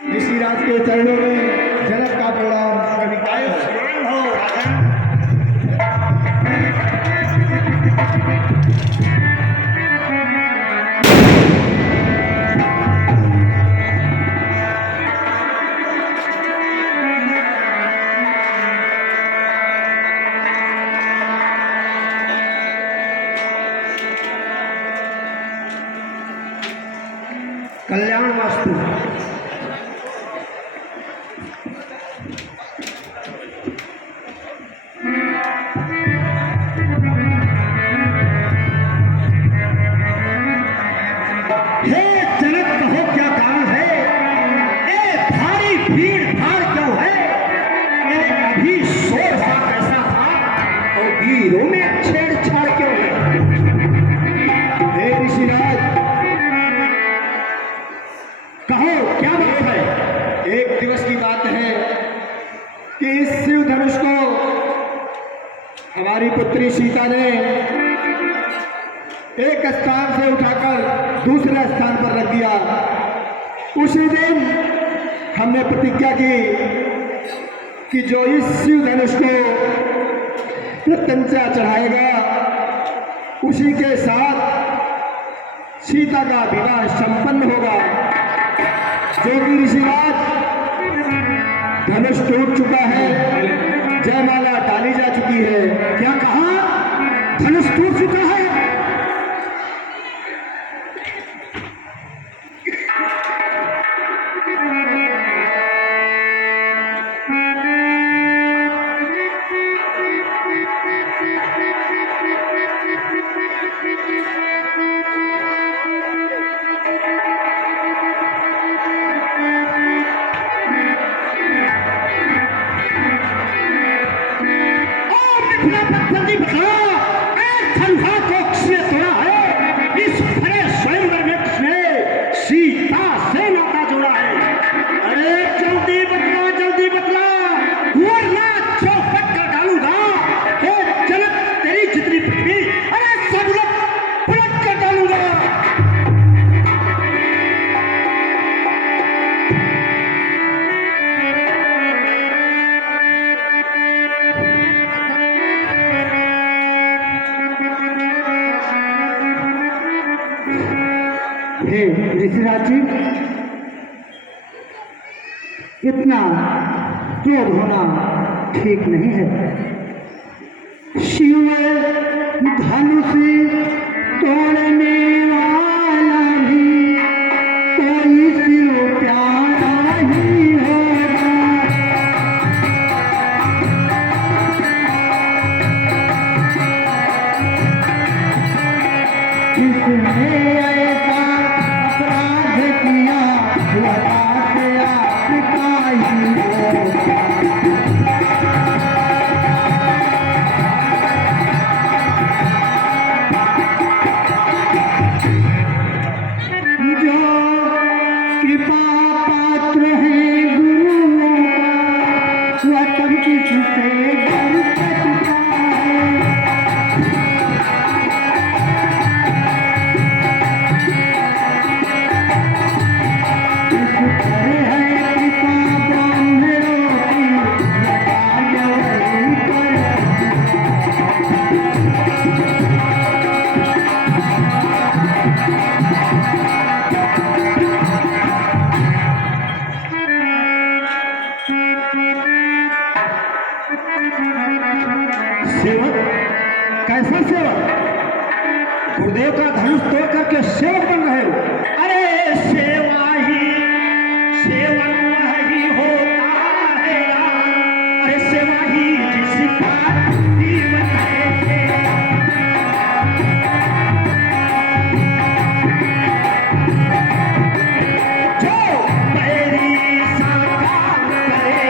ऋषिराज के चरणों में जनक का प्रणाम स्वीकार हो। कल्याण वास्तु में छेड़छाड़ क्यों है? हे ऋषिराज, कहो क्या बात है? एक दिवस की बात है कि इस शिव धनुष को हमारी पुत्री सीता ने एक स्थान से उठाकर दूसरे स्थान पर रख दिया। उसी दिन हमने प्रतिज्ञा की कि जो इस शिव धनुष को प्रत्यंचा चढ़ाएगा उसी के साथ सीता का विवाह संपन्न होगा। जो कि ऋषिराज धनुष टूट चुका है, जयमाला डाली जा चुकी है। क्या कहा? धनुष टूट चुका है। जल्दी बताओ, ठंडा को किसने तोड़ा है? इस भरे स्वयंवर में किसने सीता से नाता जोड़ा है? अरे जल्दी बतला वरना चौपट कर डालूंगा। हे जनक, तेरी जितनी पृथ्वी, अरे सब लोग पलट कर डालूंगा। हे ऋषिराज जी, इतना क्रोध होना ठीक नहीं है। शिव धनुष तोड़ने वाला भी कोई शिव प्यारा ही होगा। इसने ऐसा अपराध किया, लगा से आपका ही होगा। जो कृपा पात्र है गुरुओं का, वह तब किससे डर सकता है? सेवक? कैसा सेवक? गुरुदेव का धनुष तोड़ करके सेवक बन रहे हो? अरे सेवा ही सेवन ही होता है यार। अरे सेवा ही जिसका जीवन है। जो मेरी साकार करे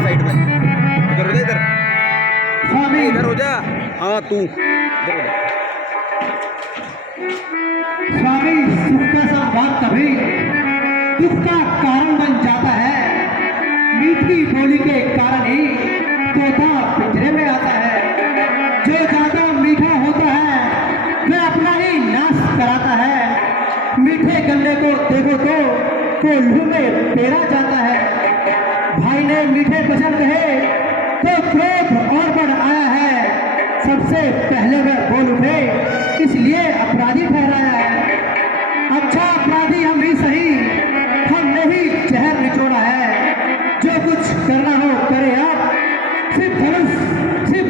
साइड में इधर इधर स्वामी इधर हो जा। हाँ तू इधर हो जा। स्वामी सुख का संवाद तभी दुख का कारण बन जाता है। मीठी बोली के कारण ही तोता पिंजरे में आता है। जो ज्यादा मीठा होता है वह अपना ही नाश कराता है। मीठे गन्ने को देखो तो कोल्हू में पेरा जाता है। भाई ने मीठे वचन कहे तो क्रोध और बढ़ आया है। सबसे पहले वह बोल उठे इसलिए अपराधी ठहराया है। अच्छा अपराधी हम ही सही, हमने ही जहर निचोड़ा है। जो कुछ करना हो करे आप, सिर्फ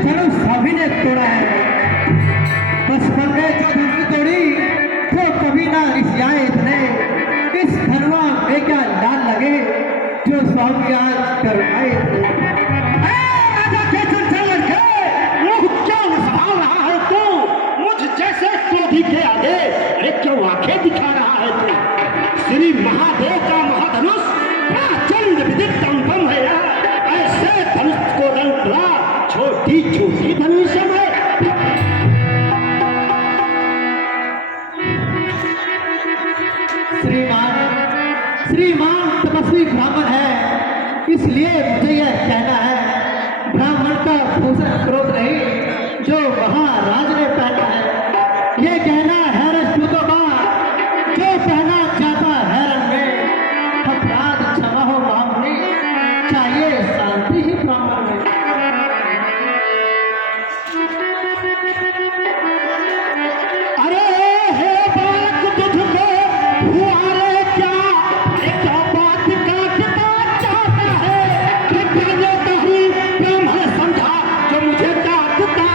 धनुष हम ही ने तोड़ा है। बचपन में जो धनुष तोड़ी तो कभी ना रिसियाए इतने। इस धनुआ में क्या लाल लगे जो स्वामी आज करवाए इतने। क्रोधी के आगे अरे क्यों आंखें दिखा रहा है तू? श्री महादेव का महाधनुष प्रचंड विदित अनुपम है यार। ऐसे धनुष को रंग ला छोटी छोटी धनुष है। श्रीमान तपस्वी ब्राह्मण है, इसलिए मुझे यह कहना है। ब्राह्मण का भूषण क्रोध नहीं जो महाराज ने पहना है। ये कहना है रजपूतों का जो पहना जाता है रंग में। अपराध क्षमा हो महामुनि, चाहिए शांति ही ब्राह्मण में। अरे हे बालक तुझको हुआ रे क्या? अरे क्या बात का कितना चाहता है? कि कहने कहूँ ब्राह्मण समझा जो मुझे डांटता।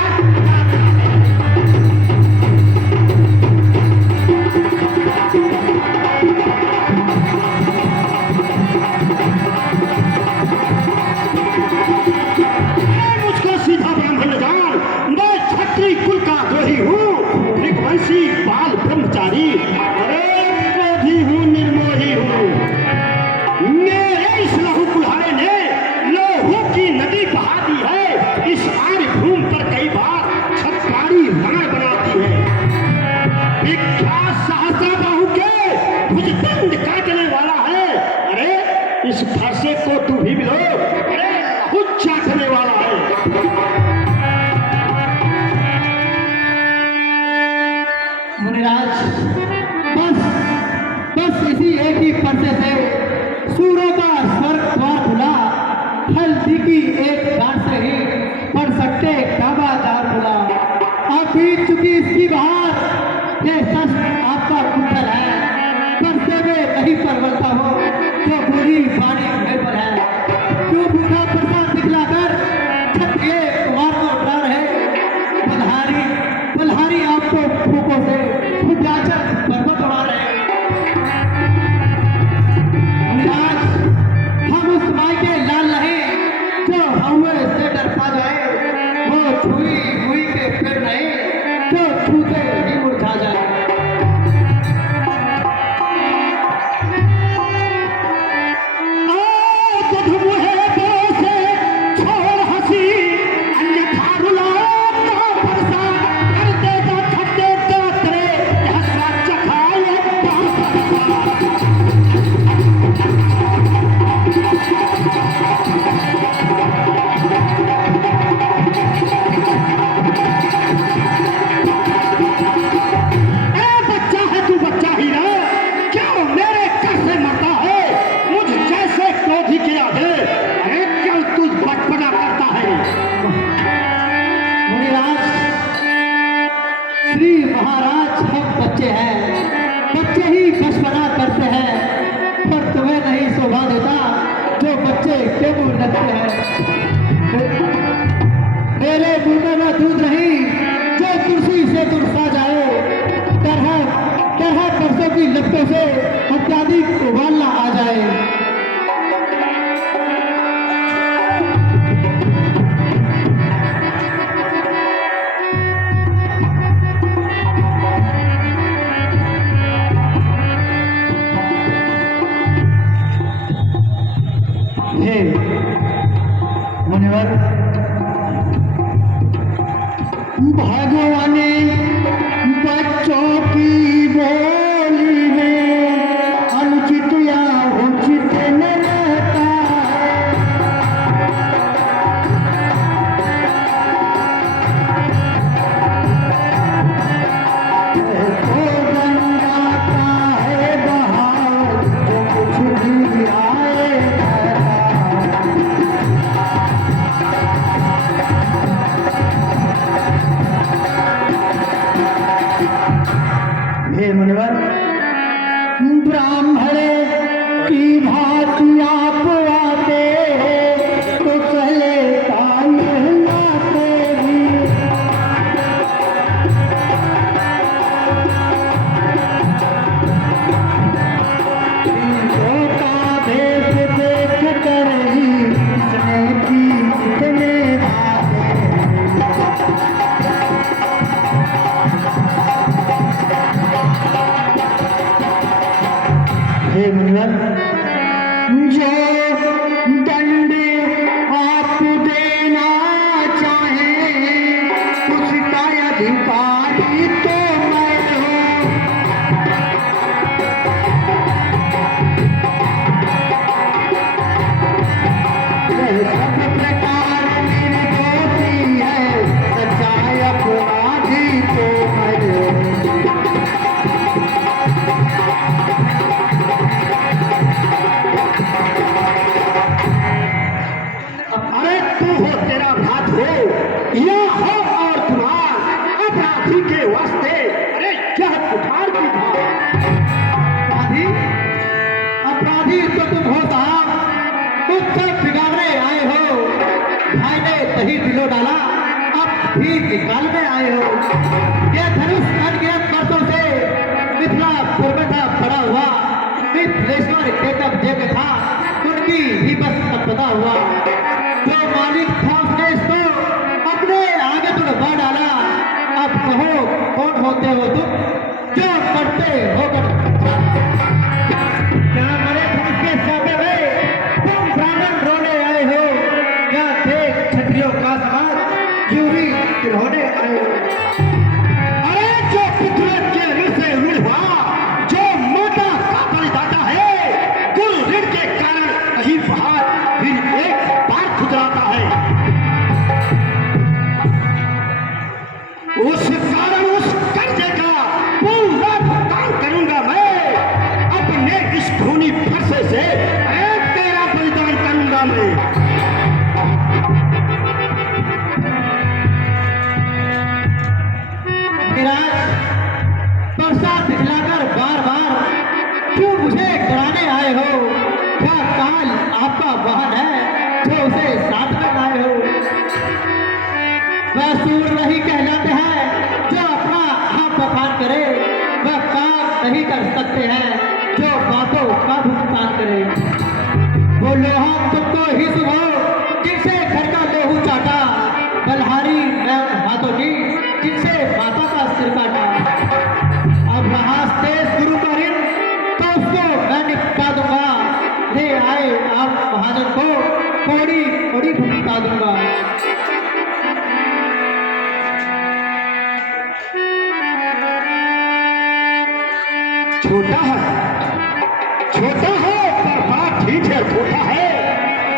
मुझको सीधा ब्राह्मण जान, मैं क्षत्रिय कुल का द्रोही हूँ, वंशी बाल ब्रह्मचारी। अरे क्रोधी हूँ, निर्मोही हूँ। मेरे इस लहू कुल्हाड़े ने लोहू की नदी बहा दी है। इस आर्य भूमि पर कई बार छटकारी राण बनाती है। विख्यात सहसा बाहु के भुजदंड काटने वाला है। अरे इस फरसे को तू भी मिलो, अरे लहू चाटने वाला है। मुनिराज बस इसी एक ही पर्चे से सूरों का स्वर्ग द्वार खुला। हल्दी की एक गांठ से ही पढ़ सकते काबा द्वार खुला। अब बीत चुकी इसकी बहार, ये सच आपका कुंडल है। पर्चे में नहीं परवलता हो तो बुरी वाणी में पर है। क्यों भूखा प्रसाद दिखलाकर क्षत्रिय कुमार को डरा रहे? बल्हारी आपको फूकों से खुदाचर पर्वत उड़ा रहे। आज हम उस माई के लाल नहीं जो हवे से डर पा जाए। वो छुई हुई के फिर नहीं जो छूते ही मुरझा जाए। श्री महाराज हम बच्चे हैं, बच्चे ही बचपना करते हैं। पर तुम्हें नहीं शोभा देता जो बच्चे क्यों लगते हैं। मेरे मुंह में वह दूध नहीं जो तुलसी से तुरसा जाए। तरह परसों की लपटों से अत्याधिक उबालना आ जाए। हे मुनिवर, भगवान बच्चों की हे मुनिवर, ब्राह्मण की भांति आप आते तो पहले ताल लाते भी। हिंदुओं का भेष देख कर ही इसने की इतने हे मुनिवर, जो दंड आप देना चाहें उसका अधिकारी तो मैं हूँ। यह सब प्रकार निर्दोषी है, सच्चाई अपराधी तो मैं हूँ। अरे तू हो, तेरा भात हो या हो और तुम्हार अपराधी के वास्ते, अरे क्या पुकार की था। अपराधी अपराधी तो तुम हो साहब, तुम सब बिगाड़ने आए हो। भाई ने दही दिलो डाला, अब भी निकालने आए हो। ये धनुष अनगिनत वर्षों से मिथिलापुर में था पड़ा हुआ, मिथिलेश्वर केतक देव था, उनकी ही बस संपदा हुआ। जो मालिक था उसने इसको अपने आगे तुड़वा डाला। अब कहो कौन होते हो तुम, जो करते हो क्या मरे धनुष के सौंपे हुए तुम ब्राह्मण रोने आए हो, या देख क्षत्रियों का समाज यूरी होने आए हो। अरे जो पितृ के ऋण से ऋण हुआ, जो माता का बलिदाता है, कुल ऋण के कारण कहीं बाहर फिर एक बार खुदराता है। उस कारण उस कर्जे का पूरा भुगतान करूंगा मैं, अपने इस खूनी फरसे से तेरा बलिदान करूंगा मैं। विराज परसा दिखलाकर बार बार क्यों मुझे डराने आए हो? क्या काल आपका वाहन है जो उसे साथ में लाए हो? वह सूर नहीं कहलाते हैं जो अपना आप बखान करे, वह काम नहीं कर सकते हैं जो बातों का भुगतान करे। वो लोहा तुमको ही सुनो जिनसे घर का लोहू चाटा, बलहारी मैं हाथों की जिनसे माता का सिर काटा। अब वहां से शुरू करें तो उसको मैं निपटा दूंगा, ले आए आप महाजन को कोड़ी कोड़ी भुगता दूंगा। छोटा है पर बड़ा ठीक है, छोटा है,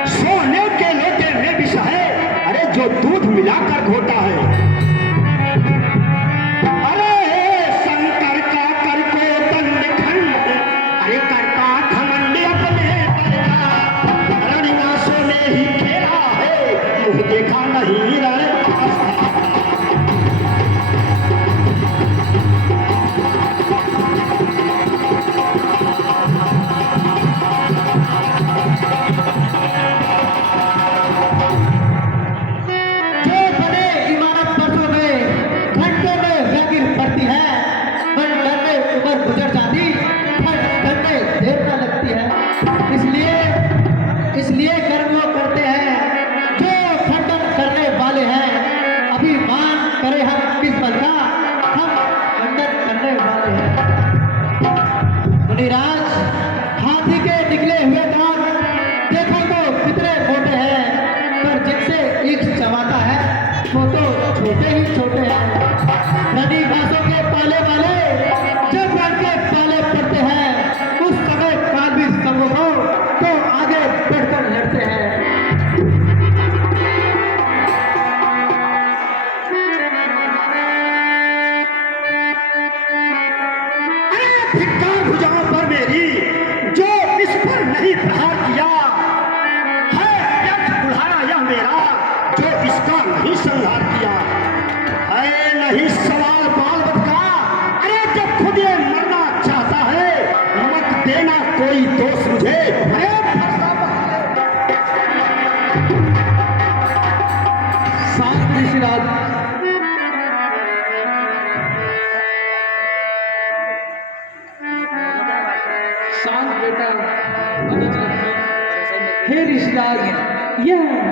सोने के लोटे में विष है, अरे जो दूध मिलाकर घोटा है। अरे शंकर का कर को दंड खंड, अरे करता घमंड अपने बलका, रनिवासों ने ही खेला है, मुझ देखा नहीं रण। इसलिए कर्म वो करते हैं जो खंडन करने वाले हैं। अभिमान करे हम किस बल का, हम खंडन करने वाले हैं। मुनिराज, हाथी के निकले हुए दांत देखो तो कितने मोटे हैं, पर जिनसे ईख चबाता है वो तो छोटे ही छोटे हैं। नदी घासों के पाले वाले जब उनके पाले पड़ते हैं, उस समय काल भी संभव हो तो आगे बढ़कर लड़ते हैं। धिक्कार भुजाओं पर मेरी, जो इस पर नहीं प्रहार किया है, व्यर्थ बुढ़ाया यह मेरा, जो इसका नहीं संहार किया है। नहीं सवाल बाल बद का, अरे जब खुद ये मर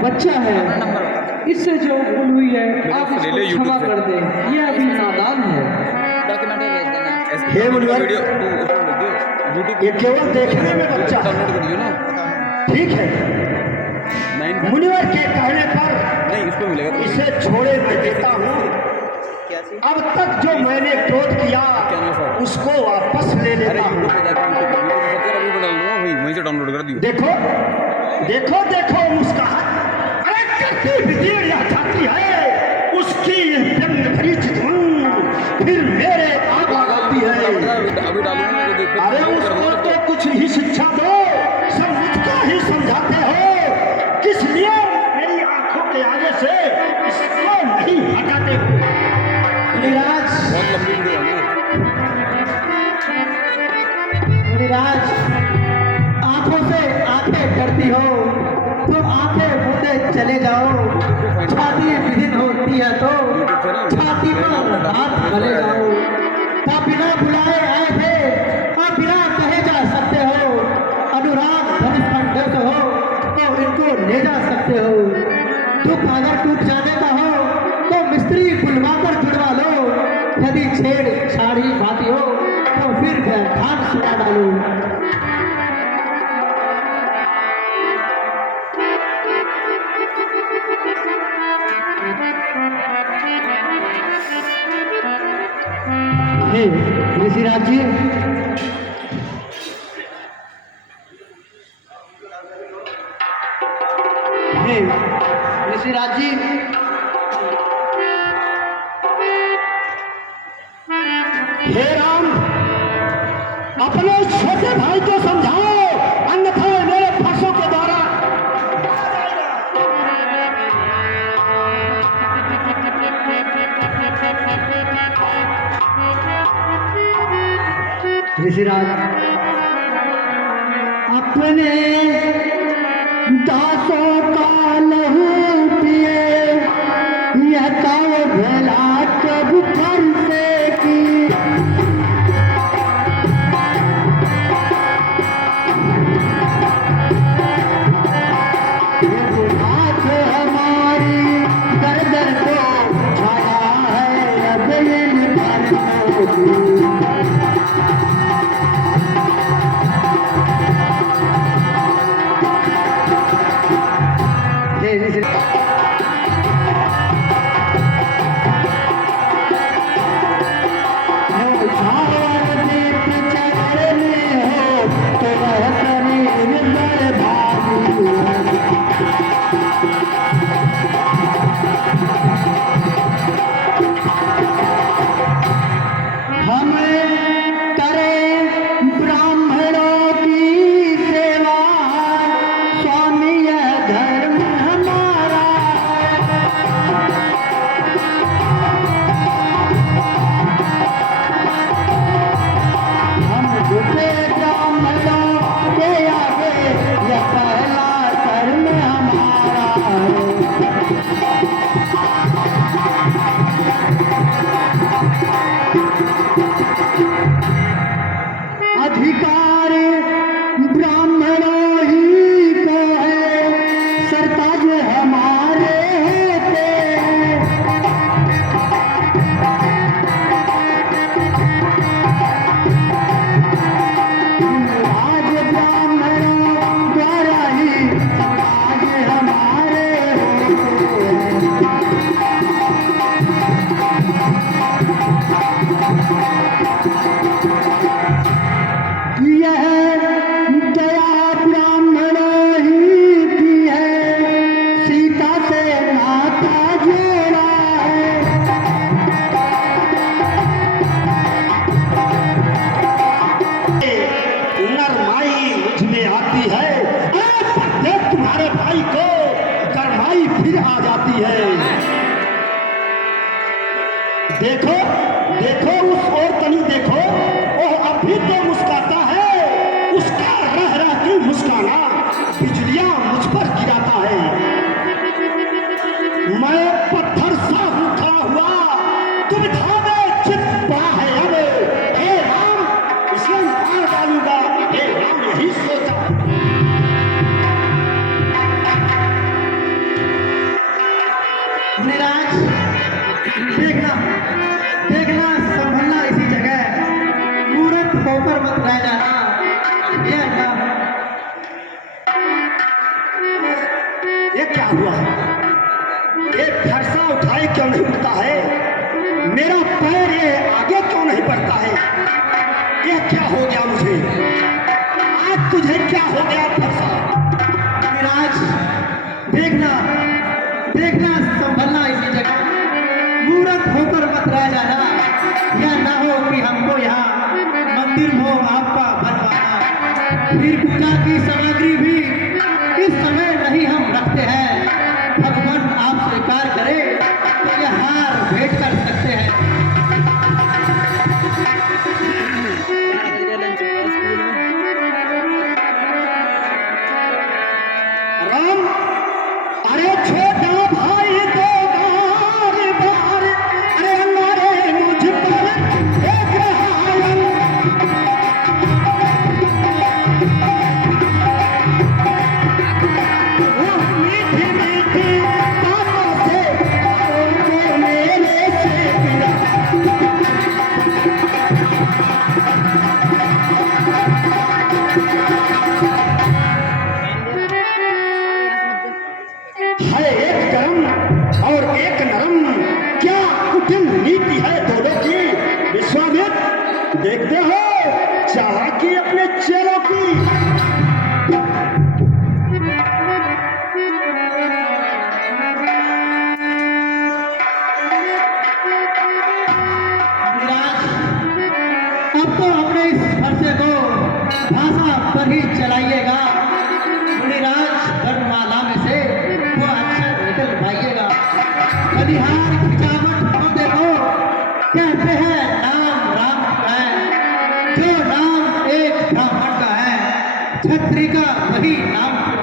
बच्चा है, नंबर बता इससे जो भूल हुई है आप ले ले इसको क्षमा YouTube कर दें, ये अभी नादान है। डॉक्यूमेंट भेज देना हे मुनिवर, वीडियो यूट्यूब ये केवल देखने में बच्चा है, डाउनलोड कर दियो ना ठीक है। 9 मुनिवर के कहने पर नहीं इसको मिलेगा इसे छोड़े मैं देता हूँ। अब तक जो मैंने क्रोध किया उसको वापस ले अरे लेता हूँ। यूट्यूब पे जाकर यूट्यूब डाल दूंगा वहीं से डाउनलोड कर दियो देखो देखो देखो मुस्कान, अरे करती बिगड़ या जाती है उसकी व्यंग भरी चितवन फिर मेरे आग लगाती है। अभी डालूंगा तो देखो अरे उसको तो कुछ ही शिक्षा दो, सब मुझको ही समझाते हो, किस लिए मेरी आंखों के आगे से इसको नहीं हटाते हो? मुनिराज, बहुत लंबी वीडियो है मुनिराज, आंखों से आंखें डरती हो तो आंखें मूंदे चले जाओ, छाती विधिन होती है तो छाती पर हाथ भले जाओ। क्या बिना बुलाए आए थे, क्या बिना कहे जा सकते हो, अनुराग धनुष मंडल हो तो इनको ले जा सकते हो। दुख अगर टूट जाने का हो तो मिस्त्री बुलवा कर जुड़वा लो, यदि छेड़ छाड़ी बाती हो तो फिर व्याख्यान सुना डालो। हे ऋषिराज जी, हे ऋषिराज जी, हे राम, अपने छोटे भाई को समझाओ, अन्यथा मेरे फर्शों के द्वारा ऋषिराज, अपने दासों का लहू पिए यह कब भला कब फरसे की। ये हाथ हमारी गर्दन को छाया है, अब ये निभाने की। ब्राह्मणों की सेवा, स्वामी यह धर्म हमारा। हम झुके ब्राह्मणों के आगे, यह पहला धर्म हमारा अधिकार ब्राह्मणों ही को है, सरताज हमारे होते हैं। आज ब्राह्मणों द्वारा ही सरताज हमारे होते हैं। यह दया ब्राह्मणों ही की है, सीता से नाता जोड़ा है। नरमाई मुझ में आती है, देख तुम्हारे भाई को गरमाई फिर आ जाती है। देखो देखो उस ओर तनी देखो, वो अब भी तो मुस्काता है, उसका रह रह के मुस्काना बिजलियां मुझ पर गिराता है। मैं पत्थर सा हूं खड़ा हुआ, दुविधा में चित पड़ा है अब। हे राम, इसे मार डालूंगा, हे राम यही सोचा। क्या हो गया मुझे? आज तुझे क्या हो गया फरसा? विराज, देखना देखना, संभलना इसी जगह, मूर्ख होकर मत रह जाना, या ना हो कि हमको यहाँ मंदिर हो आपका बनवाना। फिर पूजा की सामग्री भी इस समय नहीं हम रखते हैं, भगवान आप स्वीकार करें तो यह हार भेंट कर सकते हैं। राम, अरे छोटा भाई तो बार बार अरे मारे मुझ पर एक हायल। वो मीठी मीठी बातों से उनको मेरे से पिला। है एक गरम और एक नरम, क्या कुटिल नीति है दोनों की। विश्वामित्र, देखते हो चाह की अपने चेलों की। विराज, अब तो अपने इस फरसे को भाषा पर ही चलाइएगा। मुनिराज वर्णमाला में से वो अक्षर निकल पाइएगा। बलिहार खिंचावट होते को कहते हैं नाम राम का है, जो नाम एक ब्राह्मण का है, छत्री का वही नाम है।